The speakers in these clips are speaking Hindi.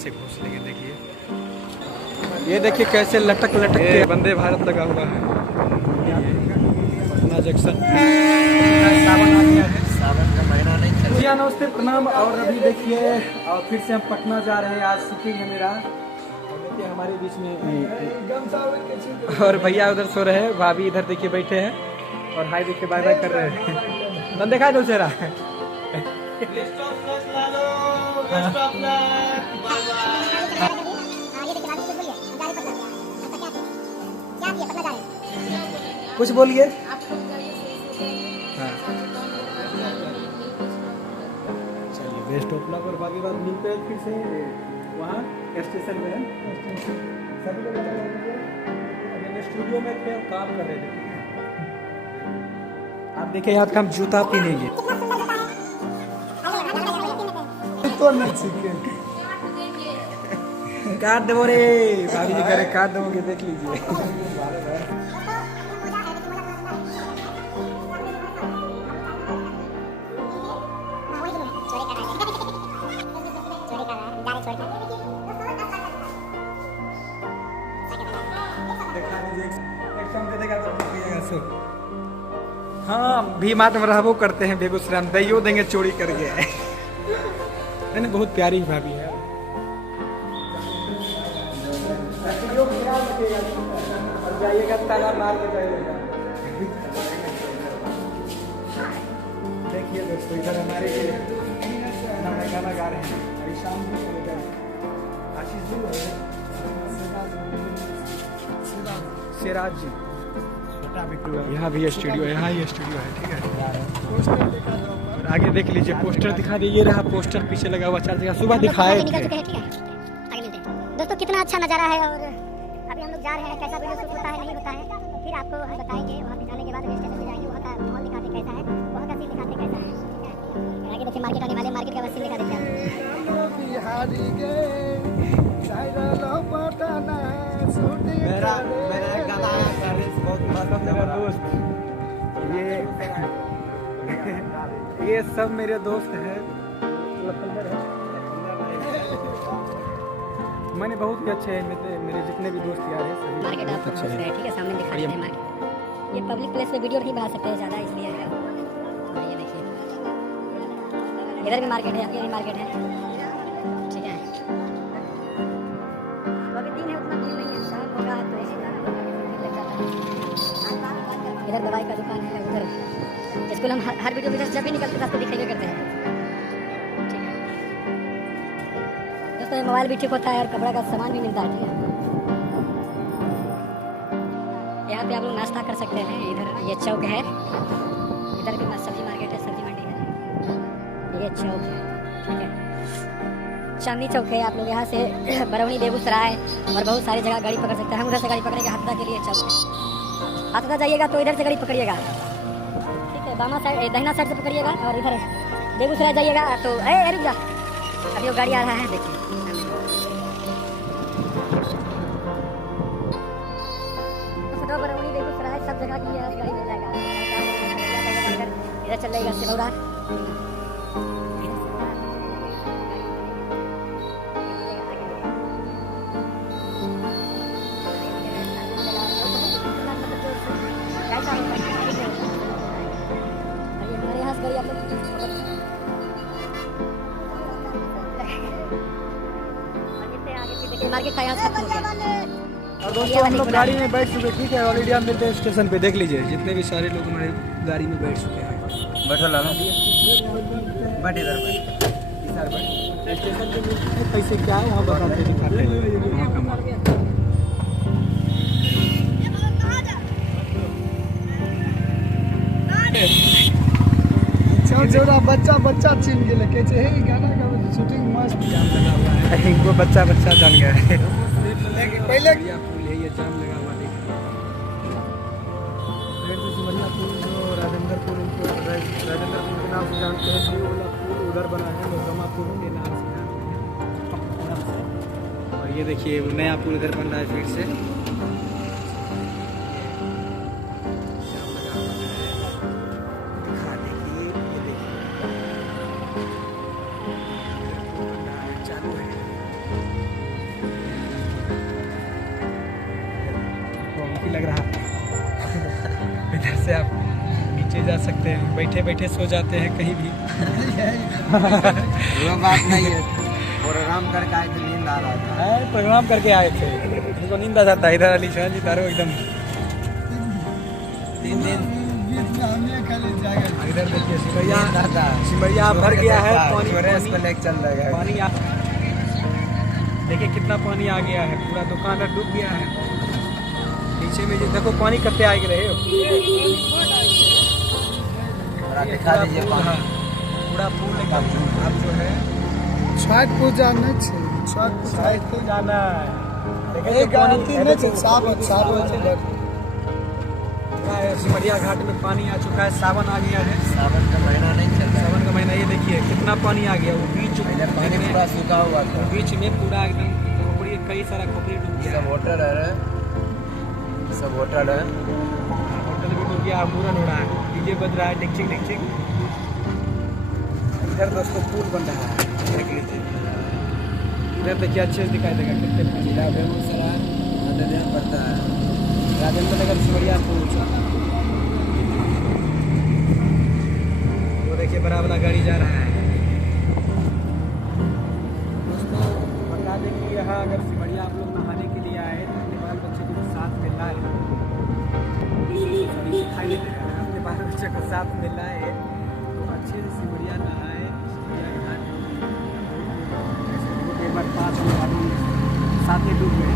से घुस लेंगे। देखिए ये देखिए कैसे लटक लटक के वंदे भारत लगा हुआ है। पटना जंक्शन सावन आ गया है, सावन का महीना नहीं चल रहा। नमस्ते प्रणाम। और अभी देखिए और फिर से हम पटना जा रहे हैं। आज शूटिंग है मेरा। देखिए हमारे बीच में और भैया उधर सो रहे हैं, भाभी इधर देखिए बैठे हैं और हाय देखिए बाय बाय कर रहे हैं। तो देखा दो चेहरा कुछ बोलिए। हाँ चलिए बेस्ट ऑफ लक और बाकी बात मिलते हैं फिर से वहाँ स्टेशन में। सभी लोग अभी स्टूडियो में थे, काम कर रहे थे। आप देखिए याद का हम जूता पहनेंगे तो नहीं सीखे काट दो रे भाभी जी करे काट दोगे देख लीजिए। हाँ भी मात में रहबो करते हैं बेगूसराय में, दैयो देंगे चोरी करके। मैंने बहुत प्यारी भाभी है। और जाइएगा ताला मार के जाइएगा। देखिए दोस्तों इधर हमारे गाना गा रहे हैं। अभी शाम को आशीष जी सिराज जी यहाँ भी स्टूडियो है। यहाँ ये स्टूडियो है, ठीक है। और आगे देख लीजिए पोस्टर दिखा दे। ये रहा पोस्टर पीछे लगा हुआ 4 जगह सुबह दिखाए थे। दोस्तों कितना अच्छा नज़ारा है। और अभी हम लोग जा रहे हैं, कैसा वीडियो शूट होता है नहीं होता है फिर आपको हम बताएंगे। वहाँ पे जाने के बाद स्टेशन पे जाएंगे, वहाँ का माहौल दिखाते कैसा है, वहाँ का सीन दिखाते कैसा है। आगे देखिए मार्केट आने वाले, मार्केट का सीन दिखा देते हैं। मेरा एक गाना है बहुत मतलब मेरा दोस्त ये सब मेरे दोस्त हैं। मैंने बहुत ही अच्छे हैं, मेरे जितने भी दोस्त यार हैं सभी मार्केट आपको अच्छे हैं, ठीक है। सामने दिखा देते हैं मार्केट। ये पब्लिक प्लेस पे वीडियो नहीं बना सकते ज़्यादा, इसलिए है। ये देखिए इधर भी मार्केट है, ये भी मार्केट है, ठीक है। अभी दिन है, उतना भीड़ नहीं है। शाम होगा तो ऐसे लग जाता है। इधर दवाई का दुकान है, उधर स्कूल। हम हर वीडियो में जब भी निकलते रास्ते दिखाई करते हैं, ठीक है दोस्तों। मोबाइल भी ठीक होता है और कपड़ा का सामान भी मिलता है, ठीक है। यहाँ पे आप लोग नाश्ता कर सकते हैं। इधर ये चौक है, इधर भी सब्जी मार्केट है, सब्जी मंडी है। ये चौक है, ठीक है। चांदनी चौक है। आप लोग यहाँ से बरौनी, बेगूसराय और बहुत सारी जगह गाड़ी पकड़ सकते हैं। हम उधर से गाड़ी पकड़ेंगे हाथदा के लिए चौक है। हाथदा जाइएगा तो इधर से गाड़ी पकड़िएगा, ठीक है। बामा साइड, दहिना साइड से पकड़िएगा। और इधर बेगूसराय जाइएगा तो रुक जा, अभी वो गाड़ी आ रहा है, देखिए। बरौनी, बेगूसराय सब जगह की गाड़ी मिल जाएगा। इधर चल जाएगा सिलौड़ा। मार्केट का यहाँ से खत्म हो गया। और दोस्तों हम लोग गाड़ी में बैठ चुके, ठीक है। ऑलरेडी हम मिलते हैं स्टेशन पे। देख लीजिए जितने भी सारे लोग हमारे गाड़ी में बैठ चुके हैं। बैठा लाना बैठ इधर स्टेशन पे मिलते पैसे क्या है वहाँ बताते दिखाते हैं वहाँ का मार्केट। छोटा बच्चा छीन के लेके गाना का शूटिंग मस्त जाम लगा हुआ है। इनको बच्चा जान गया है। पहले पुल है, ये जाम लगा हुआ देखिए। सिमरिया पुल जो राजेंद्र पुल के नाम से जानते हैं। ये वाला पुल उधर बना है, लोकमा पुल के नाम से जानते हैं। और ये देखिए नया पुल इधर बन रहा है फिर से। चालू है। से आप नीचे जा सकते हैं, बैठे बैठे सो जाते हैं कहीं भी। वो बात नहीं है, प्रोग्राम करके आए थे, नींद आ रहा था। प्रोग्राम करके आए थे, इनको नींद आ जाता है। इधर अली शाह जी तारो एकदम 3 दिन इधर देखिए सिमरिया भर गया है, पानी चल रहा है। पानी देखिए कितना पानी आ गया है, पूरा दुकान डूब गया है। नीचे में देखो पानी कत्ते आ रहे हो, पूरा पुल एकदम। अब जो है छठ पूजा नहीं छे, छठ पूजा तो जाना है, एक गारंटी नहीं छे, सिमरिया घाट में पानी आ चुका है, सावन आ गया है। सावन का महीना नहीं चल रहा, सावन का महीना, ये देखिए कितना पानी आ गया। वो बीच पानी पूरा सूखा हुआ था, बीच में पूरा एकदम खोपड़ी, कई सारा खोपड़ी डूब गया। सब होटल है, सब होटल है, होटल भी डूब गया, पूरा हो रहा है, डीजे बज रहा है, डिक्चिंग डिक्चिंग। इधर दोस्तों पुल बन रहा है, इधर देखिए अच्छे से दिखाई देगा कितने जिला बेगूसराय नदियाँ पड़ता है, राजेंद्र नगर सिमरिया पुल। वो देखिए बड़ा वाला गाड़ी जा रहा है। दोस्तों बता दें कि यहाँ अगर सिमरिया आप लोग नहाने के लिए आए तो अपने बाल बच्चे को साथ में लाए, दिखाई देते हैं, अपने बाल बच्चे को साथ में लाए तो अच्छे से सिमरिया नहाए। सिमरिया घाट एक बार 5 लोग आदमी साथ में डूब गए।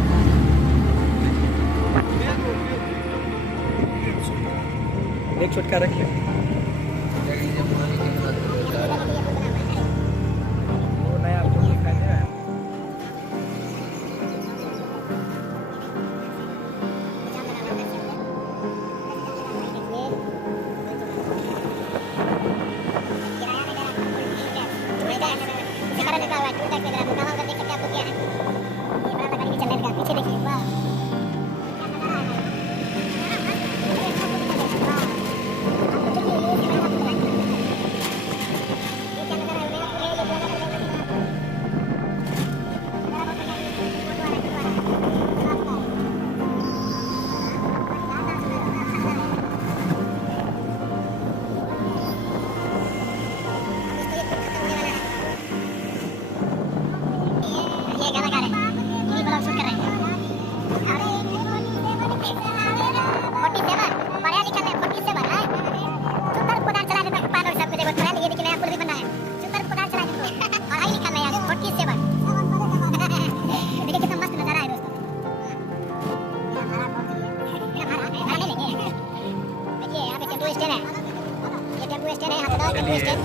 एक छुटका रख ले, वो नया आपको दिखाई दे रहा है।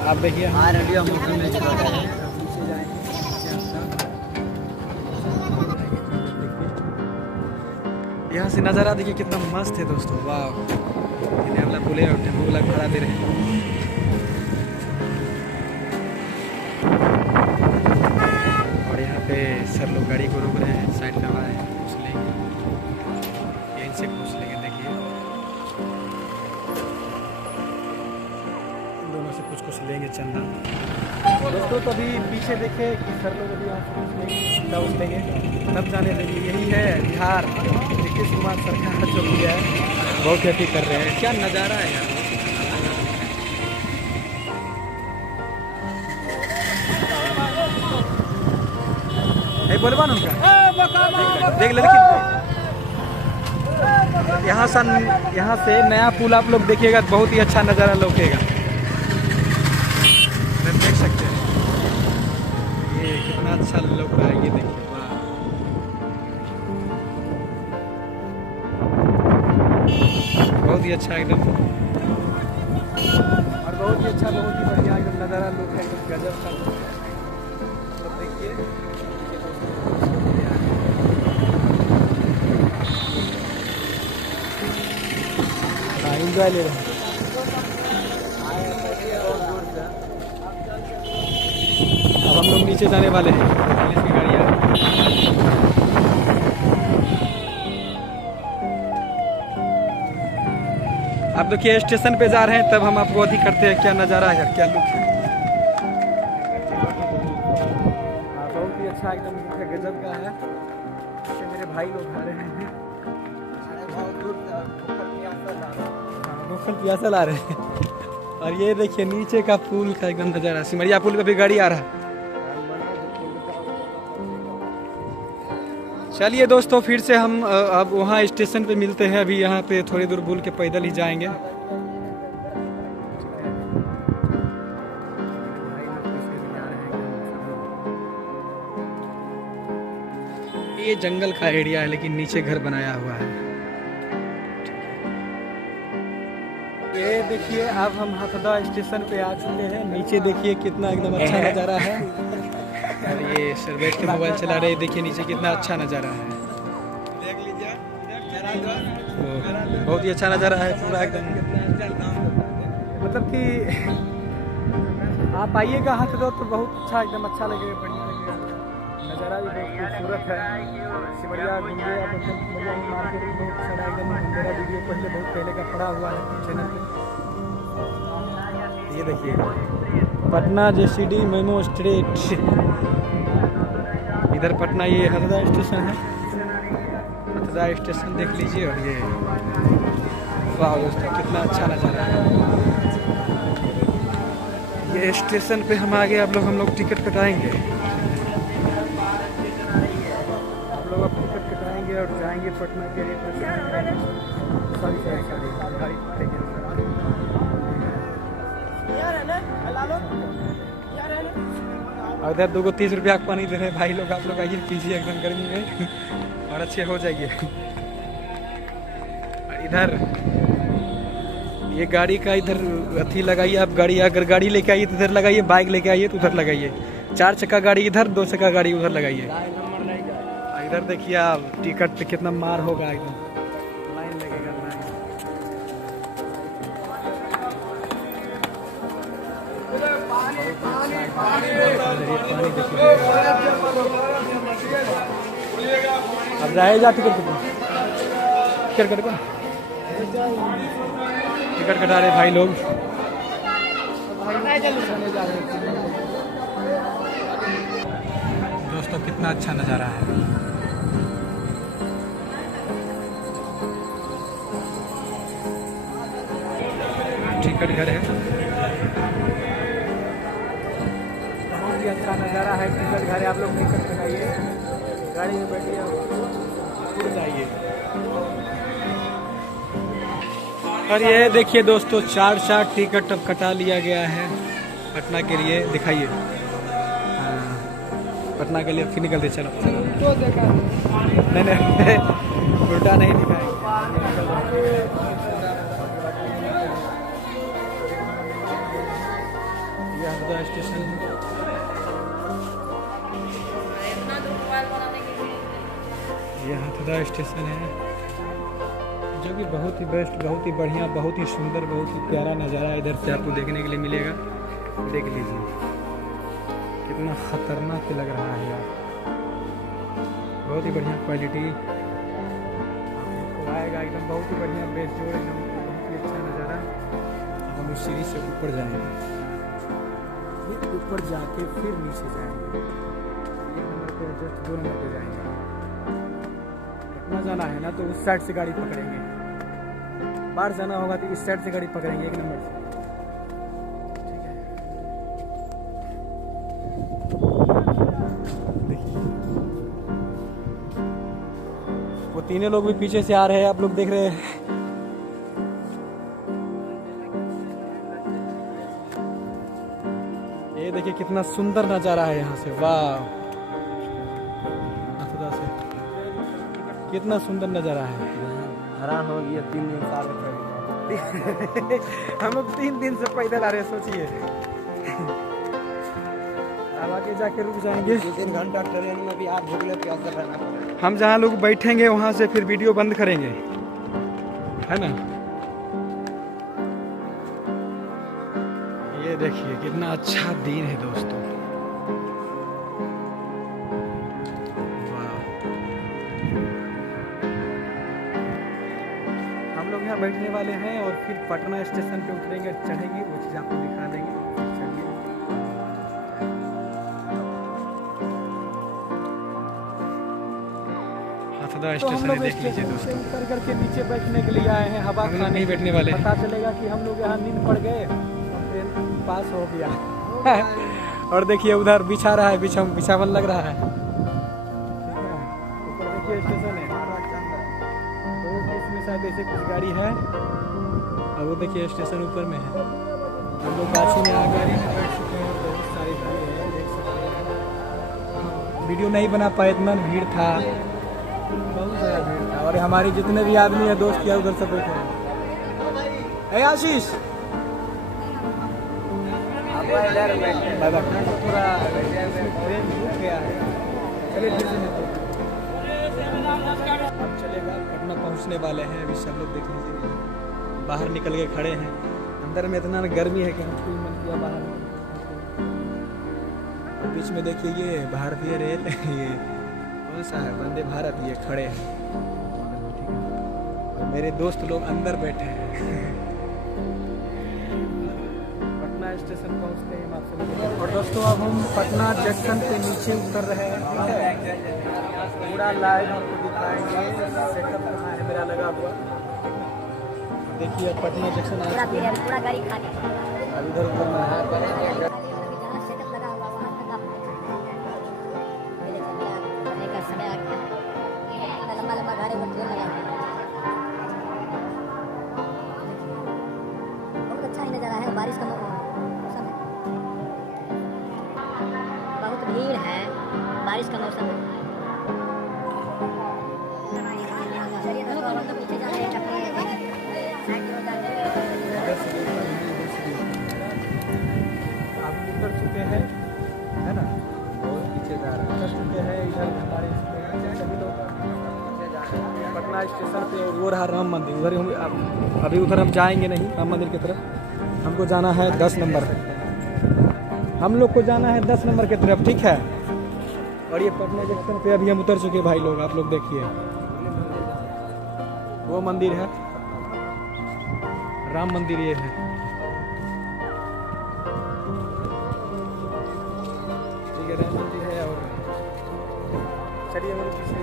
आप देखिए हाँ रेडियो यहाँ से नज़ारा देखिए कितना मस्त है दोस्तों। वाह, ये वाला पुल है और टेम्पो वाला भाड़ा दे रहे हैं। और यहाँ पे सर लोग गाड़ी को रोक रहे हैं, साइड करवा रहे हैं, पूछ लेंगे, यहीं से पूछ लेंगे। देखिए दोनों से कुछ लेंगे चंदा। दोस्तों तो अभी पीछे देखे कि सर लोग अभी यहाँ से पूछ लेंगे, तब जाने देंगे। यही है बिहार, नीतीश कुमार सरकार जो भी है बहुत खेती कर रहे हैं। क्या नज़ारा है यार, बोलवा ना उनका देख ले। यहाँ से नया पुल आप लोग देखिएगा, बहुत ही अच्छा नज़ारा लौकेगा। देख सकते हैं ये कितना अच्छा लग रहा है, ये देखिए। वाह, बहुत ही अच्छा एकदम, और बहुत ही अच्छा, बहुत ही बढ़िया एकदम नज़ारा लोग है, एकदम गजब का। तो देखिए एंजॉय ले रहे हैं। अब हम लोग नीचे जाने वाले हैं, पुलिस की गाड़ी आ रही है। आप देखिए स्टेशन पे जा रहे हैं, तब हम आपको अभी करते हैं क्या नज़ारा है, क्या लुक है। बहुत ही अच्छा एकदम लुक है, गजब का है। मेरे भाई लोग आ रहे हैं, भूखल प्यासा ला रहे हैं। और ये देखिए नीचे का पुल का एकदम नजारा, सिमरिया पुल पे भी गाड़ी आ रहा है। चलिए दोस्तों, फिर से हम अब वहाँ स्टेशन पे मिलते हैं। अभी यहाँ पे थोड़ी दूर बुल के पैदल ही जाएंगे। ये जंगल का एरिया है लेकिन नीचे घर बनाया हुआ है। ये देखिए अब हम हथदा स्टेशन पे आ चुके हैं। नीचे देखिए कितना एकदम अच्छा नज़ारा है। और ये सर बैठ के मोबाइल चला रहे हैं, देखिए नीचे कितना अच्छा नज़ारा है। बहुत ही अच्छा नज़ारा है पूरा एकदम, मतलब कि आप आइएगा हथदा तो बहुत अच्छा एकदम अच्छा लगेगा, बढ़िया लगेगा। नज़ारा भी बहुत खूबसूरत है। सिमरिया घूमने आप सिमरिया मार्केट भी बहुत सारा एकदम, मेरा वीडियो पहले बहुत पहले का पड़ा हुआ है चैनल पे। ये देखिए पटना JCD मेमो स्ट्रीट, इधर पटना, ये हथदा स्टेशन है। हथदा स्टेशन देख लीजिए। और ये वाह दोस्तों कितना अच्छा नज़ारा है। ये स्टेशन पे हम आ गए। हम लोग टिकट कटाएंगे। अब टिकट कटाएंगे और जाएंगे पटना के लिए। और इधर 2 को 30 रुपया का पानी दे रहे हैं भाई लोग। आप लोग आइए पीजिए एकदम गर्मी में और अच्छे हो जाइए। इधर ये गाड़ी का इधर अथी लगाइए आप। गाड़ी अगर गाड़ी लेके आइए तो इधर लगाइए, बाइक लेके आइए तो उधर लगाइए। 4 चक्का गाड़ी इधर, 2 चक्का गाड़ी उधर लगाइए। इधर देखिए आप टिकट पे कितना मार होगा, एकदम लाइन लगेगा लाइन। अब जाएगा टिकट कटा रहे भाई लोग। दोस्तों कितना अच्छा नज़ारा है। टिकट घर है, बहुत ही अच्छा नज़ारा है। टिकट घर है, आप लोग टिकट कटाइए, गाड़ी में बैठिए और जाइए। और ये देखिए दोस्तों 4 टिकट अब कटा लिया गया है पटना के लिए। दिखाइए पटना के लिए फिर निकलते। चलो नहीं उल्टा नहीं दिखाएंगे। ये हथदा स्टेशन है। ये हथदा स्टेशन है जो कि बहुत ही बेस्ट, बहुत ही बढ़िया, बहुत ही सुंदर, बहुत ही प्यारा नज़ारा इधर से आपको देखने के लिए मिलेगा। देख लीजिए कितना खतरनाक लग रहा है यार। बहुत ही बढ़िया क्वालिटी आपको आएगा एकदम, बहुत ही बढ़िया बेस्ट जोड़ एकदम, बहुत ही अच्छा नज़ारा। हम उस सीढ़ी से ऊपर जाएंगे, फिर ऊपर जाके फिर नीचे जाएंगे। 1 नंबर पे जस्ट 2 नंबर पे जाएंगे। पटना जाना है ना तो उस साइड से गाड़ी पकड़ेंगे, बाहर जाना होगा तो इस साइड से गाड़ी पकड़ेंगे 1 नंबर से। वो तीनों लोग भी पीछे से आ रहे हैं, आप लोग देख रहे हैं। ये देखिए कितना सुंदर नज़ारा है यहाँ से, वाह से कितना सुंदर नज़ारा है। हैरान हो गया 3 दिन साल हम लोग 3 दिन से पैदल आ रहे हैं, सोचिए। अब आगे जाके रुक जाएंगे। 2-3 घंटा ट्रेन में भी आप भूखले प्यासे रहना पड़ेगा। हम जहाँ लोग बैठेंगे वहाँ से फिर वीडियो बंद करेंगे, है ना। ये देखिए कितना अच्छा दिन है दोस्तों, वाह। हम लोग यहाँ बैठने वाले हैं और फिर पटना स्टेशन पे उतरेंगे, चढ़ेंगे, वो चीज़ आपको दिखा देंगे। चलिए बरसदा तो हम स्टेशन लोग देख लीजिए स्टेशन से दोस्तों। उतर करके नीचे बैठने के लिए आए हैं, हवा हम लोग खाने नहीं बैठने वाले हैं। पता चलेगा कि हम लोग यहाँ नींद पड़ गए और ट्रेन पास हो गया। और देखिए उधर बिछा रहा है, बिछावन लग रहा है। ऊपर देखिए स्टेशन है, तो इसमें शायद ऐसे कुछ गाड़ी है। और वो देखिए स्टेशन ऊपर में है। हम लोग गाड़ी में बैठ चुके हैं, बहुत सारी भीड़ है, देख सकते हैं। वीडियो नहीं बना पाए, इतना भीड़ था, बहुत ज़्यादा भीड़ था। और हमारी जितने भी आदमी है दोस्त किया उधर से बैठे हैं। ए आशीष बाबा पूरा ट्रेन रुक गया है। चलिए फिर से अब चलेगा, पटना पहुंचने वाले हैं। अभी सब लोग देख लीजिए, बाहर निकल के खड़े हैं। अंदर में इतना गर्मी है कि हम कोई मन किया बाहर। और बीच में देखिए ये भारतीय रेल ये कौन सा है, वंदे भारत, ये खड़े हैं। और मेरे दोस्त लोग अंदर बैठे हैं। पटना स्टेशन पहुंचते हैं हम आपसे। और दोस्तों अब हम पटना जंक्शन पे नीचे उतर रहे हैं। पूरा लाइव आपको दिखाएंगे सेटअप कहाँ है मेरा लगा हुआ। देखिए पटना जंक्शन पूरा भीड़ है, पूरा गाड़ी खाली है। अब इधर उतरना है। जहाँ सेटअप लगा हुआ वहाँ तक आप मेरे चलिए आने का समय आ गया है। इतना लंबा लंबा गाड़ी में ट्रेन लगा है। बहुत अच्छा ही नज़ारा है, बारिश का मौसम है, बहुत भीड़ है, बारिश का मौसम है। चलिए दोस्तों हम तो पीछे जा रहे हैं अपने अब उतर चुके हैं, है ना, बहुत पीछे जा रहे हैं, उतर चुके हैं। इधर हमारे सभी लोग पटना स्टेशन पे। और वो रहा राम मंदिर, उधर हम अभी उधर हम जाएंगे नहीं राम मंदिर की तरफ। हमको जाना है 10 नंबर, हम लोग को जाना है 10 नंबर की तरफ, ठीक है। और ये पटना जंक्शन पे अभी हम उतर चुके भाई लोग, आप लोग देखिए वो मंदिर है, राम मंदिर ये है। ठीक है, राम मंदिर है। और चलिए मेरे पीछे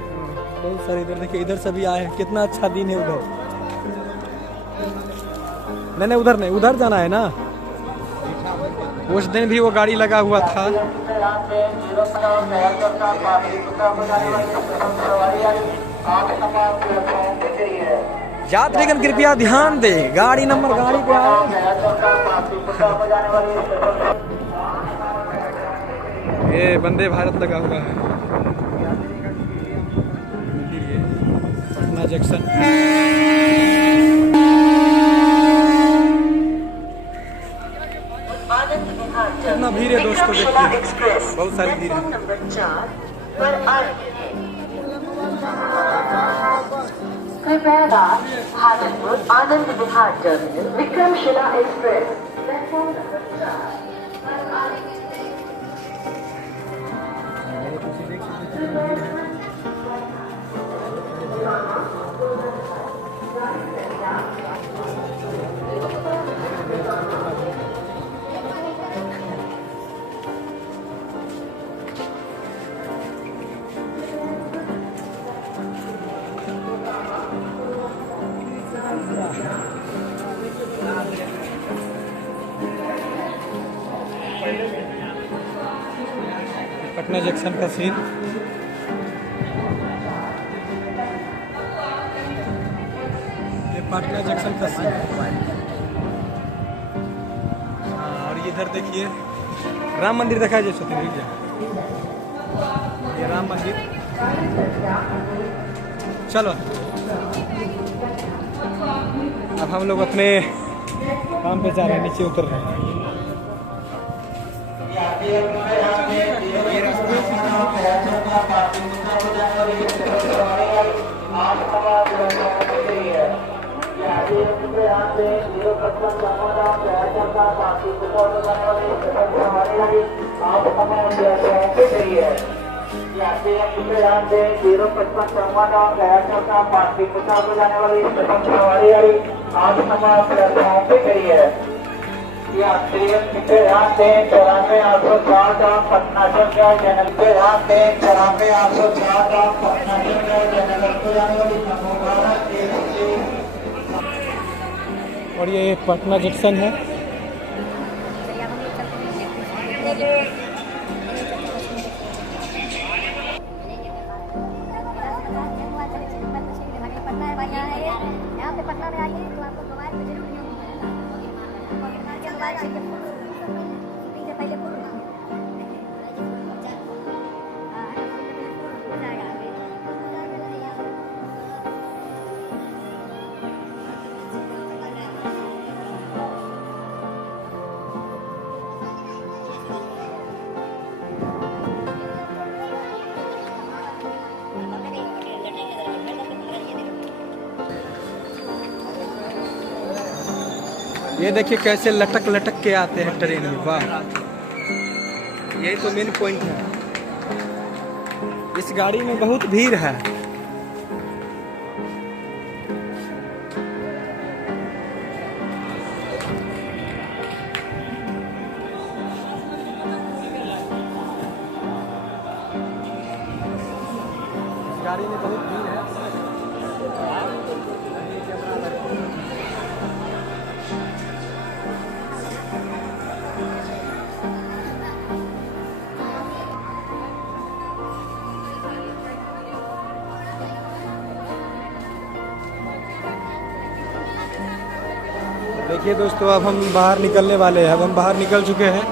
बहुत सारे इधर देखिए, इधर सभी आए हैं। कितना अच्छा दिन है उधर। नहीं उधर नहीं, उधर जाना है ना। उस दिन भी वो गाड़ी लगा हुआ था। यात्रीगण कृपया ध्यान दे, गाड़ी नंबर गाड़ी पे ये वंदे भारत लगा हुआ है। पटना जंक्शन कितना भीड़ है दोस्तों, देखिए बहुत सारी भीड़ है। कृपया Bhagalpur Anand Vihar terminal Vikramshila express platform number 4 Patna junction का सीन। ये पटना जंक्शन का सीन। और इधर देखिए राम मंदिर दिखाई दे सकते हैं, ये राम मंदिर। चलो अब हम लोग अपने काम पे जा रहे हैं, नीचे उतर रहे हैं।94 804 पटना और ये पटना जंक्शन है। चलिए अब हम लोग चलते हैं पटना है भाई, यहाँ पे पटना में आइए तो आपको मोबाइल में जरूर पॉकेट मार के मोबाइल से शूटिंग से पहले फोटो ये देखिए कैसे लटक लटक के आते हैं ट्रेन में, वाह। यही तो मेन पॉइंट है। इस गाड़ी में बहुत भीड़ है। इस गाड़ी में बहुत भीड़ है। देखिए दोस्तों, अब हम बाहर निकलने वाले हैं। अब हम बाहर निकल चुके हैं।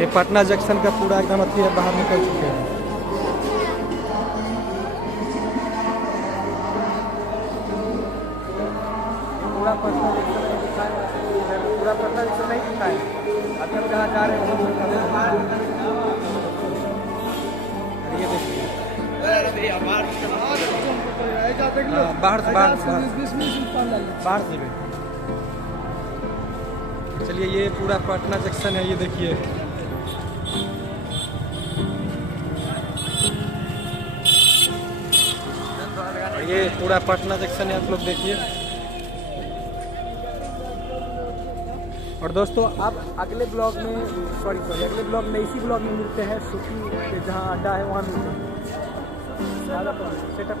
ये पटना जंक्शन का पूरा एकदम अथी है, बाहर निकल चुके हैं। पूरा पटना जंक्शन नहीं दिखाए, पूरा पटना जंक्शन नहीं दिखाए। अभी हम जहाँ जा रहे हैं ये देखिए, बाहर से बाहर से चलिए। ये पूरा पटना जंक्शन है, ये देखिए। ये पूरा पटना जंक्शन है, आप लोग देखिए। और दोस्तों आप अगले ब्लॉग में अगले ब्लॉग में इसी ब्लॉग में मिलते हैं। सुखी के जहाँ अड्डा है वहाँ मिलते हैं। सेटअप